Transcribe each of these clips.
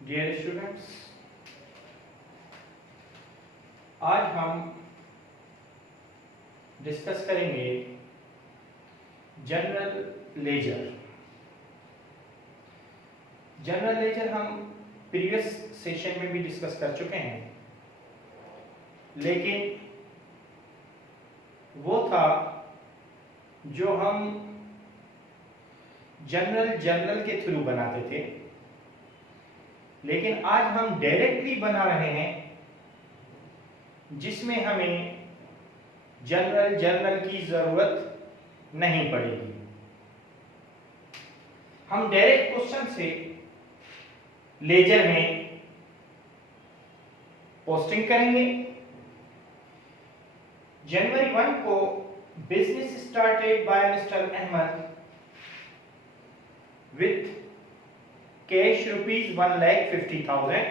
Dear students, आज हम discuss करेंगे जनरल लेजर। जनरल लेजर हम प्रीवियस सेशन में भी डिस्कस कर चुके हैं, लेकिन वो था जो हम जर्नल के थ्रू बनाते थे, लेकिन आज हम डायरेक्टली बना रहे हैं जिसमें हमें जर्नल की जरूरत नहीं पड़ेगी। हम डायरेक्ट क्वेश्चन से लेजर में पोस्टिंग करेंगे। जनवरी 1 को business started by Mr Ahmed with cash rupees 1,50,000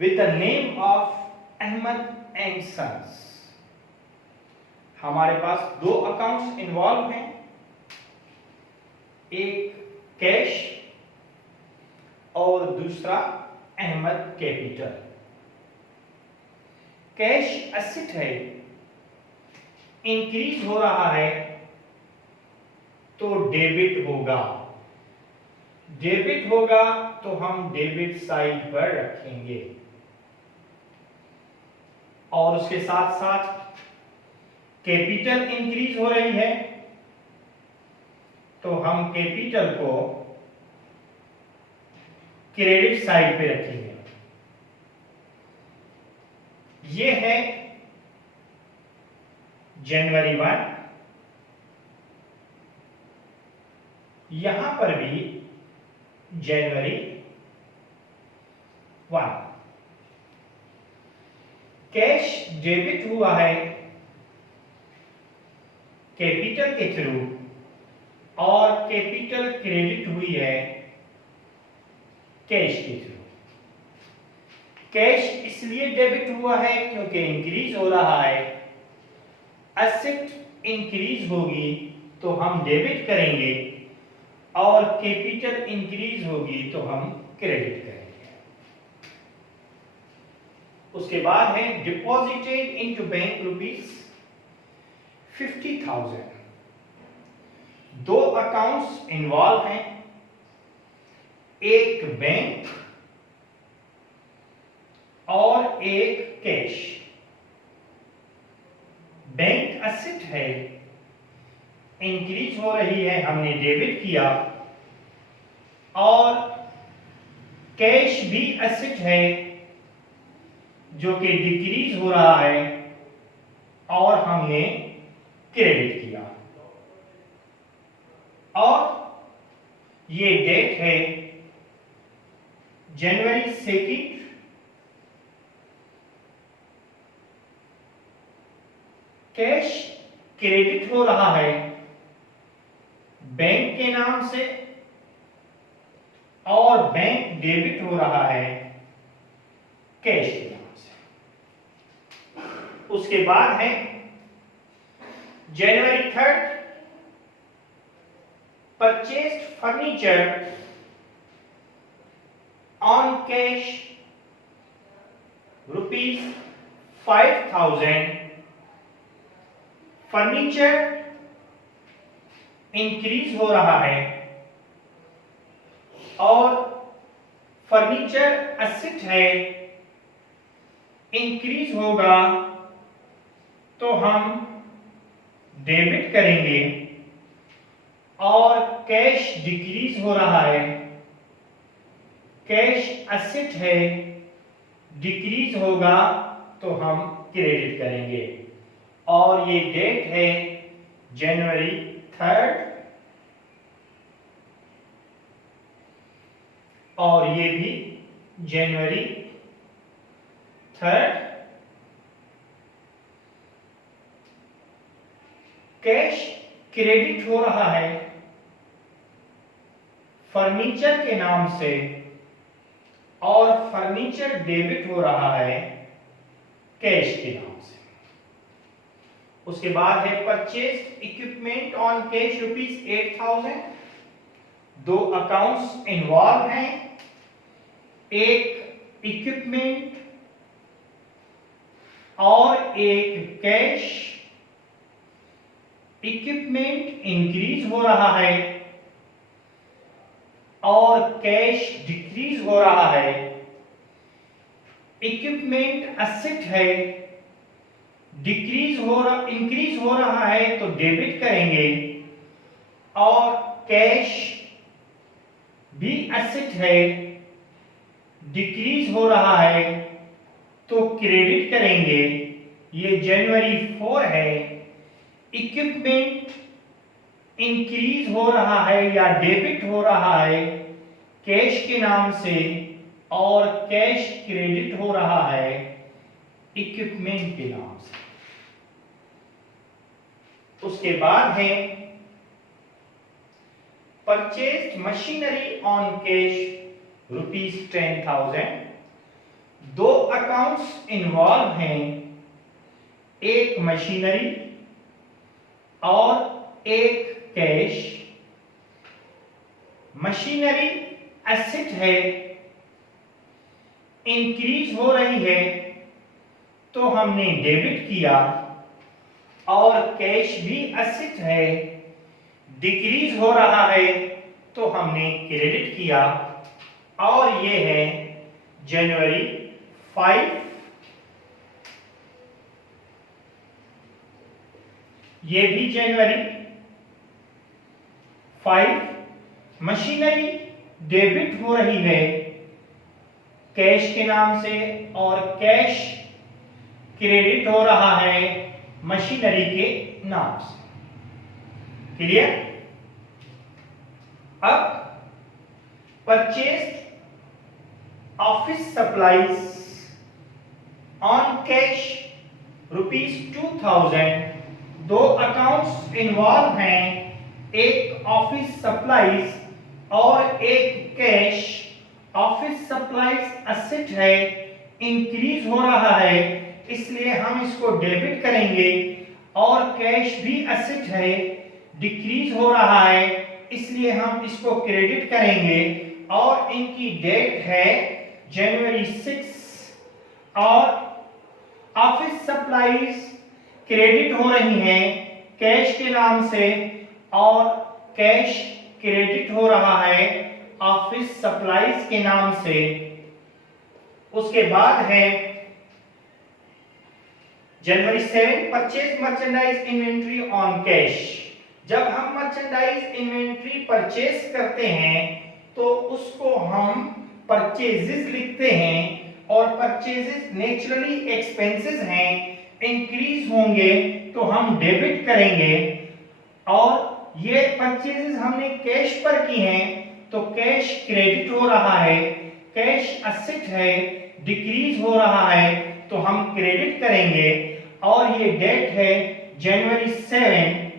with the name of Ahmad and Sons। हमारे पास दो अकाउंट्स इन्वॉल्व हैं, एक कैश और दूसरा अहमद कैपिटल। कैश एसेट है, इंक्रीज हो रहा है तो डेबिट होगा। डेबिट होगा तो हम डेबिट साइड पर रखेंगे, और उसके साथ साथ कैपिटल इंक्रीज हो रही है तो हम कैपिटल को क्रेडिट साइड पे रखेंगे। ये है जनवरी 1। यहां पर भी जनवरी 1। कैश डेबिट हुआ है कैपिटल के थ्रू और कैपिटल क्रेडिट हुई है कैश के थ्रू। कैश इसलिए डेबिट हुआ है क्योंकि इंक्रीज हो रहा है। एसेट इंक्रीज होगी तो हम डेबिट करेंगे, और कैपिटल इंक्रीज होगी तो हम क्रेडिट करेंगे। उसके बाद है डिपॉजिटेड इनटू बैंक रुपीज 50,000। दो अकाउंट्स इन्वॉल्व हैं, एक बैंक और एक कैश। बैंक एसेट है, इंक्रीज हो रही है, हमने डेबिट किया, और कैश भी एसेट है जो कि डिक्रीज हो रहा है और हमने क्रेडिट किया। और ये डेट है जनवरी 2। कैश क्रेडिट हो रहा है बैंक के नाम से, और बैंक डेबिट हो रहा है कैश के नाम से। उसके बाद है जनवरी 3, purchased furniture on cash rupees 5,000। Furniture increase हो रहा है और फर्नीचर एसेट है, इंक्रीज होगा तो हम डेबिट करेंगे, और कैश डिक्रीज हो रहा है। कैश एसेट है, डिक्रीज होगा तो हम क्रेडिट करेंगे, और ये डेट है जनवरी 3, और ये भी जनवरी 3। कैश क्रेडिट हो रहा है फर्नीचर के नाम से, और फर्नीचर डेबिट हो रहा है कैश के नाम से। उसके बाद है purchased equipment on cash rupees 8,000। दो अकाउंट्स इन्वॉल्व हैं, एक इक्विपमेंट और एक कैश। इक्विपमेंट इंक्रीज हो रहा है और कैश डिक्रीज हो रहा है। इक्विपमेंट एसेट है, इंक्रीज हो रहा है तो डेबिट करेंगे, और कैश भी एसेट है, डिक्रीज हो रहा है तो क्रेडिट करेंगे। ये जनवरी 4 है। इक्विपमेंट इंक्रीज हो रहा है या डेबिट हो रहा है कैश के नाम से, और कैश क्रेडिट हो रहा है इक्विपमेंट के नाम से। उसके बाद है परचेज मशीनरी ऑन कैश ₹10,000। दो अकाउंट्स इन्वॉल्व हैं, एक मशीनरी और एक कैश। मशीनरी एसेट है, इंक्रीज हो रही है तो हमने डेबिट किया, और कैश भी एसेट है, डिक्रीज हो रहा है तो हमने क्रेडिट किया, और ये है जनवरी 5। ये भी जनवरी 5। मशीनरी डेबिट हो रही है कैश के नाम से, और कैश क्रेडिट हो रहा है मशीनरी के नाम से। क्लियर? अब purchase office supplies on cash ₹2,000। दो अकाउंट्स इन्वॉल्व हैं, एक ऑफिस सप्लाईज और एक कैश। ऑफिस सप्लाईज एसेट है, इंक्रीज हो रहा है इसलिए हम इसको डेबिट करेंगे, और कैश भी एसेट है, डिक्रीज हो रहा है इसलिए हम इसको क्रेडिट करेंगे, और इनकी डेट है जनवरी 6। और ऑफिस सप्लाईज क्रेडिट हो रही हैं कैश के नाम से, और कैश क्रेडिट हो रहा है ऑफिस सप्लाईज के नाम से। उसके बाद है जनवरी 7 purchase merchandise inventory on cash. जब हम मर्चेंडाइज इन्वेंट्री परचेज करते हैं तो उसको हम परचेजेस लिखते हैं, और परचेजेस नेचुरली एक्सपेंसेस हैं, इंक्रीज होंगे तो हम डेबिट करेंगे, और ये परचेजेस हमने कैश पर की हैं तो कैश क्रेडिट हो रहा है, कैश एसेट है, डिक्रीज हो रहा है तो हम क्रेडिट करेंगे, और ये डेट है जनवरी 7,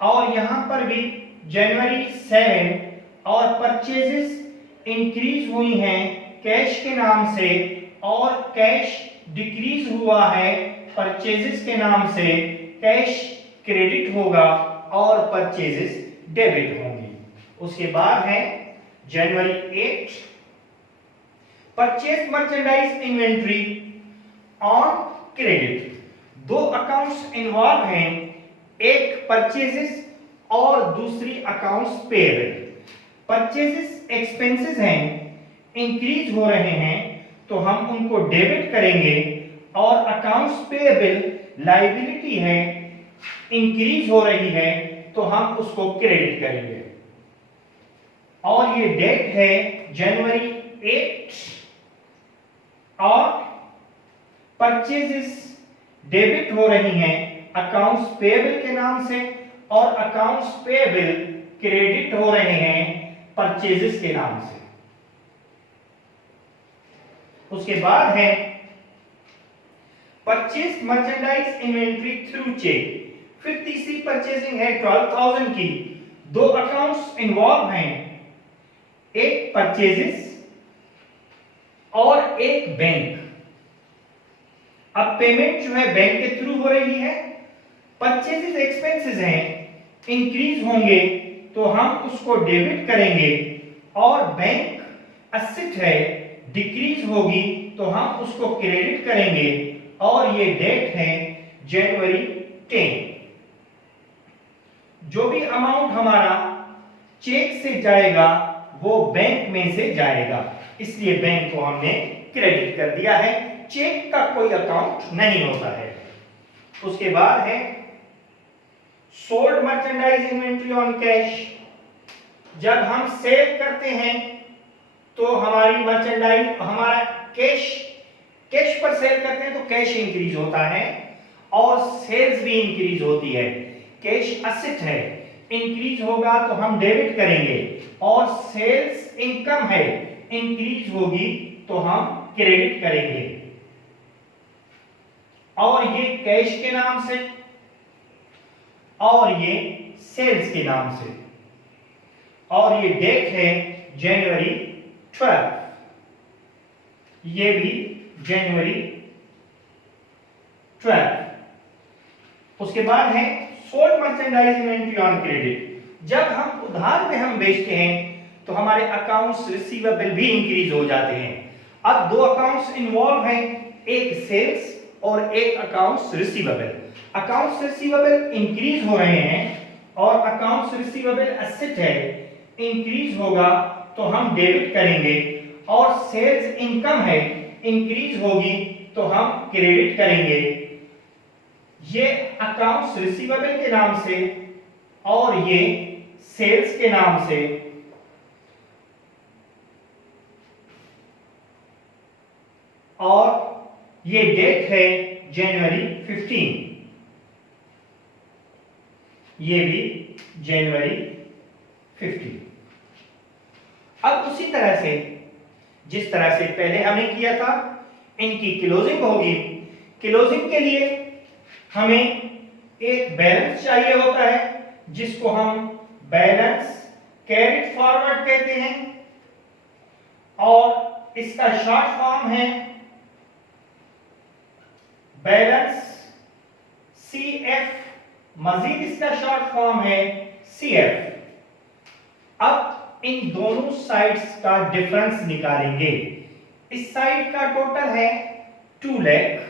और यहां पर भी जनवरी 7। और परचेजेस इंक्रीज हुई हैं कैश के नाम से, और कैश डिक्रीज हुआ है परचेजेस के नाम से। कैश क्रेडिट होगा और परचेजेस डेबिट होंगी। उसके बाद है जनवरी 8 purchase merchandise inventory on credit. दो अकाउंट्स इन्वॉल्व हैं, एक परचेजेस और दूसरी अकाउंट्स पेएबल। परचेजेस एक्सपेंसेस हैं, इंक्रीज हो रहे हैं तो हम उनको डेबिट करेंगे, और अकाउंट्स पेएबल लायबिलिटी है, इंक्रीज हो रही है तो हम उसको क्रेडिट करेंगे, और ये डेट है जनवरी 8। और परचेजेस डेबिट हो रही हैं अकाउंट्स पेएबल के नाम से, और अकाउंट्स पेएबल क्रेडिट हो रहे हैं परचेजेस के नाम से। उसके बाद है purchase merchandise inventory through cheque. फिर तीसरी परचेजिंग है 12,000 की। दो अकाउंट्स इन्वॉल्व हैं, एक परचेजेस और एक बैंक। अब पेमेंट जो है बैंक के थ्रू हो रही है, परचेजेस एक्सपेंसेस हैं, इंक्रीज होंगे तो हम उसको डेबिट करेंगे, और बैंक एसेट है डिक्रीज होगी तो हम उसको क्रेडिट करेंगे, और ये डेट है जनवरी 10। जो भी अमाउंट हमारा चेक से जाएगा वो बैंक में से जाएगा, इसलिए बैंक को हमने क्रेडिट कर दिया है। चेक का कोई अकाउंट नहीं होता है। उसके बाद है sold merchandise inventory on cash. जब हम सेल करते हैं तो हमारी मर्चेंडाइज, हमारा कैश पर सेल करते हैं तो कैश इंक्रीज होता है और सेल्स भी इंक्रीज होती है। कैश एसेट है, इंक्रीज होगा तो हम डेबिट करेंगे, और सेल्स इनकम है, इंक्रीज होगी तो हम क्रेडिट करेंगे। और ये कैश के नाम से और ये सेल्स के नाम से, और ये डेट है जनवरी 12, ये भी जनवरी 12। उसके बाद है sold merchandise inventory on credit. जब हम उधार पे हम बेचते हैं तो हमारे अकाउंट्स रिसीवेबल भी इंक्रीज हो जाते हैं। अब दो अकाउंट्स इन्वॉल्व हैं, एक सेल्स और एक accounts receivable. Accounts receivable increase हो रहे हैं और अकाउंट्स रिसीवेबल एसेट है, इंक्रीज होगा तो हम डेबिट करेंगे, और सेल्स इनकम है, इंक्रीज होगी तो हम क्रेडिट करेंगे। ये अकाउंट्स रिसीवेबल के नाम से और ये सेल्स के नाम से। और ये डेट है जनवरी 15, ये भी जनवरी 15। अब उसी तरह से जिस तरह से पहले हमने किया था, इनकी क्लोजिंग होगी। क्लोजिंग के लिए हमें एक बैलेंस चाहिए होता है जिसको हम बैलेंस कैरिड फॉरवर्ड कहते हैं, और इसका शॉर्ट फॉर्म है बैलेंस CF, मजीद इसका शॉर्ट फॉर्म है CF। अब इन दोनों साइड्स का डिफरेंस निकालेंगे। इस साइड का टोटल है 2 लाख,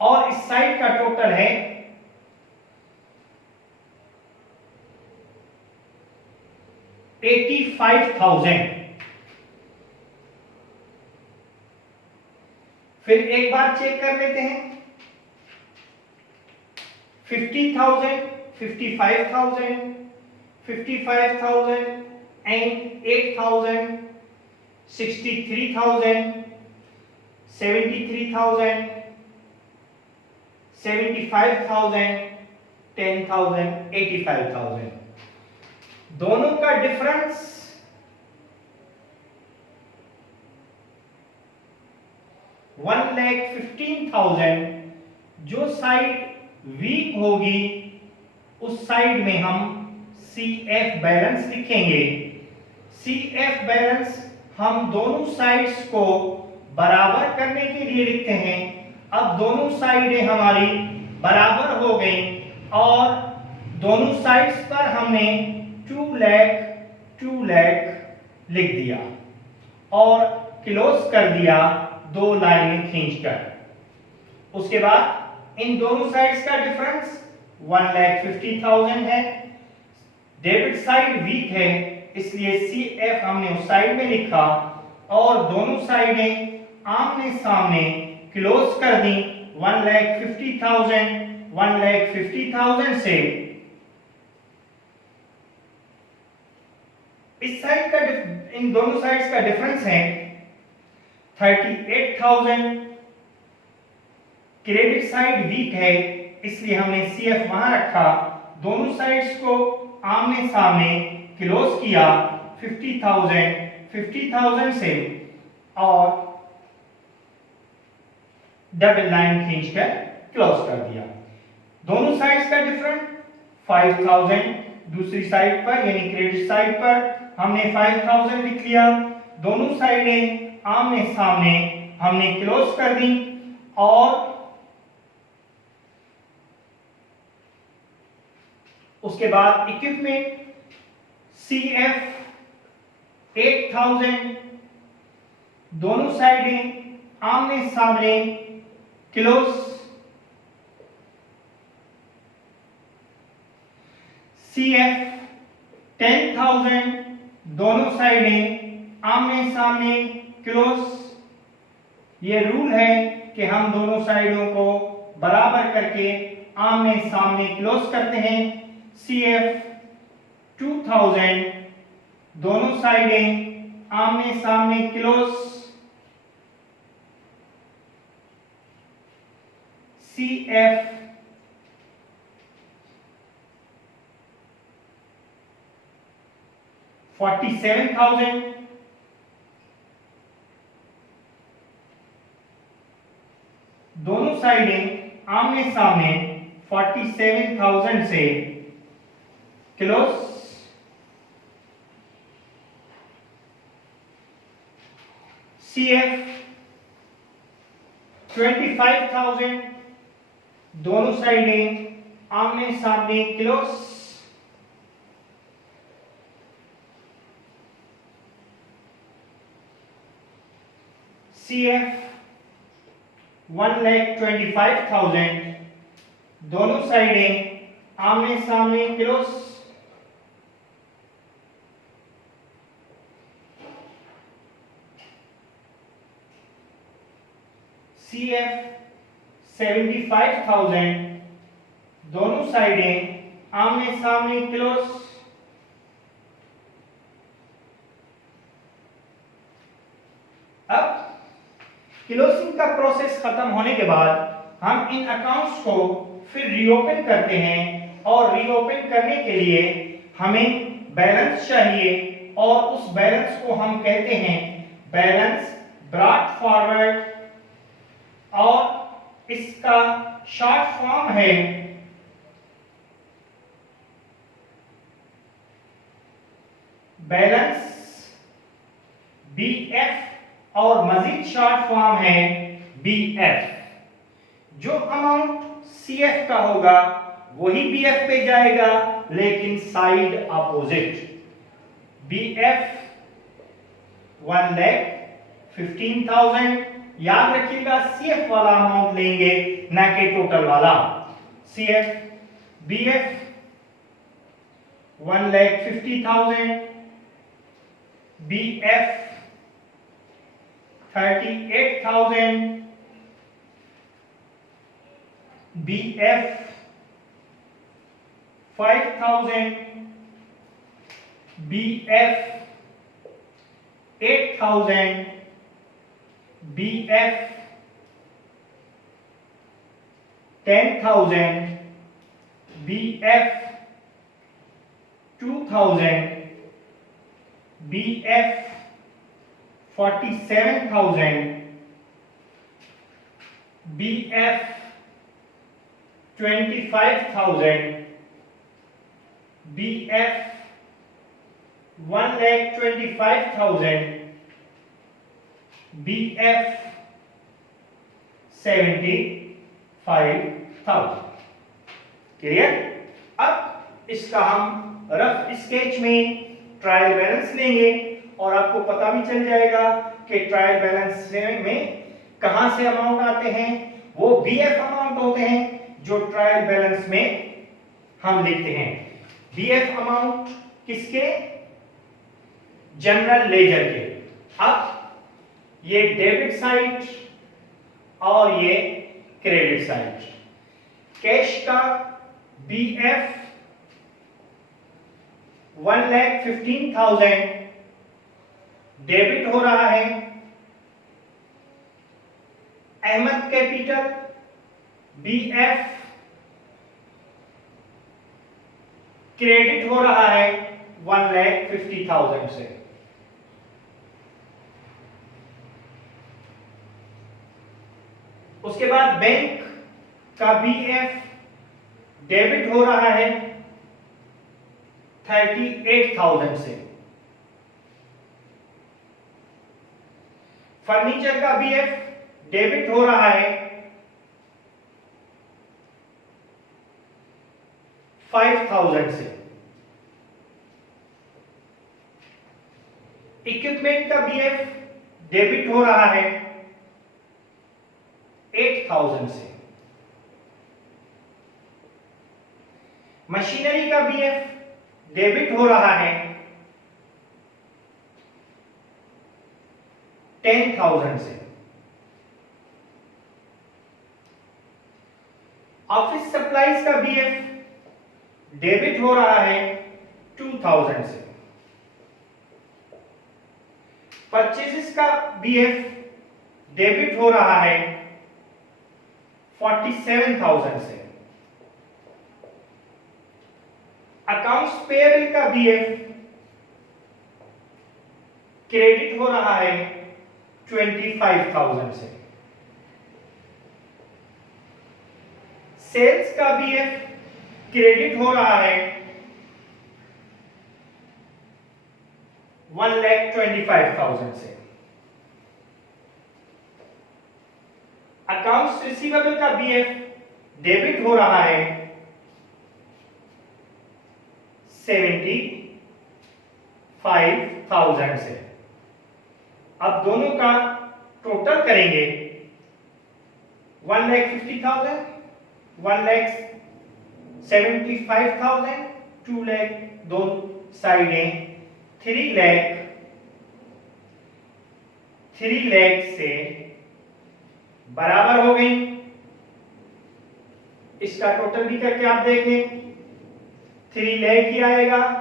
और इस साइड का टोटल है 85,000। फिर एक बार चेक कर लेते हैं, 50,000, 55,000, 55,000 and 8,000, 63,000, 73,000, 75,000, 10,000, 85,000। दोनों का डिफरेंस 1,15,000। जो साइड वीक होगी उस साइड में हम CF बैलेंस लिखेंगे। CF बैलेंस हम दोनों साइड्स को बराबर करने के लिए लिखते हैं। अब दोनों साइडें हमारी बराबर हो गई और दोनों साइड्स पर हमने 2 लाख लिख दिया और क्लोज कर दिया 2 लाइनें खींचकर। उसके बाद इन दोनों साइड्स का डिफरेंस 1,50,000 है। डेबिट साइड वीक है इसलिए CF हमने उस साइड में लिखा और दोनों साइडें आमने सामने क्लोज कर दी 1,50,000 1,50,000 से। इस साइड का इन दोनों साइड्स का डिफरेंस है 38,000। क्रेडिट साइड वीक है इसलिए हमने CF वहां रखा, दोनों साइड्स को आमने सामने क्लोज किया 50,000 से और डबल लाइन खींचकर क्लोज कर दिया। दोनों साइड्स का डिफरेंस 5,000, दूसरी साइड पर यानी क्रेडिट साइड पर हमने 5,000 लिख लिया। दोनों साइडें आमने सामने हमने क्लोज कर दी और उसके बाद इक्विपमेंट CF 8000, दोनों साइडें आमने सामने क्लोज, CF 10,000, दोनों साइडें आमने सामने क्लोज। ये रूल है कि हम दोनों साइडों को बराबर करके आमने सामने क्लोज करते हैं। CF 2000, दोनों साइडें आमने सामने क्लोज। CF 47,000, दोनों साइडें आमने सामने 47,000 से क्लोज। CF 25,000, दोनों साइडें आमने सामने क्लोज। CF 1,25,000, दोनों साइडें आमने सामने क्लोज। CF 75,000, दोनों साइडें आमने सामने क्लोज। अब क्लोजिंग का प्रोसेस खत्म होने के बाद हम इन अकाउंट्स को फिर रीओपन करते हैं, और रीओपन करने के लिए हमें बैलेंस चाहिए, और उस बैलेंस को हम कहते हैं बैलेंस ब्रॉट फॉरवर्ड, और इसका शॉर्ट फॉर्म है बैलेंस BF, और मजीद शॉर्ट फॉर्म है BF। जो अमाउंट CF का होगा वही BF पे जाएगा, लेकिन साइड अपोजिट। BF 1,15,000, याद रखिएगा CF वाला अमाउंट लेंगे ना कि टोटल वाला। BF 1,50,000, BF 38,000, BF 5,000, BF 8,000, BF 10,000, BF 2,000, BF 47,000, BF 25,000, BF 1,25,000, BF 75,000। Clear? अब इसका हम रफ स्केच में ट्रायल बैलेंस लेंगे, और आपको पता भी चल जाएगा कि ट्रायल बैलेंस में कहां से अमाउंट आते हैं। वो BF अमाउंट होते हैं जो ट्रायल बैलेंस में हम लिखते हैं। BF अमाउंट किसके? जनरल लेजर के। अब ये डेबिट साइड और ये क्रेडिट साइड। कैश का BF 1,15,000 डेबिट हो रहा है। अहमद कैपिटल BF क्रेडिट हो रहा है 1,50,000 से। उसके बाद बैंक का BF डेबिट हो रहा है 38,000 से। फर्नीचर का BF डेबिट हो रहा है 5000 से। इक्विपमेंट का बीएफ डेबिट हो रहा है 8000 से। मशीनरी का बीएफ डेबिट हो रहा है 10,000 से। ऑफिस सप्लाईज का बीएफ डेबिट हो रहा है 2000 से। परचेजेस का बीएफ डेबिट हो रहा है 47,000 से। अकाउंट्स पेएबल का बीएफ क्रेडिट हो रहा है 25,000 से। सेल्स का बीएफ क्रेडिट हो रहा है 1,25,000 से। अकाउंट्स रिसीवेबल का बीएफ डेबिट हो रहा है 75,000 से। अब दोनों का टोटल करेंगे 1,50,000, 1,75,000, 2 लाख, दोनों साइडें 3 लाख से बराबर हो गई। इसका टोटल भी करके आप देख लें, 3 लाख ही आएगा।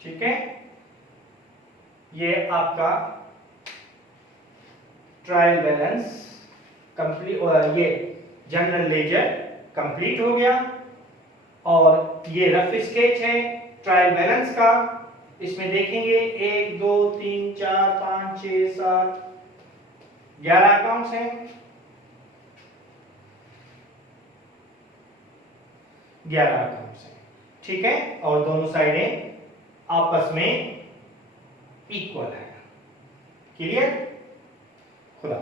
ठीक है, ये आपका ट्रायल बैलेंस कंप्लीट, और ये जनरल लेजर कंप्लीट हो गया। और ये रफ स्केच है ट्रायल बैलेंस का। इसमें देखेंगे 1 2 3 4 5 6 7 11 अकाउंट्स हैं। 11 अकाउंट्स हैं, ठीक है, और दोनों साइडें आपस में इक्वल है। क्लियर? खुदा।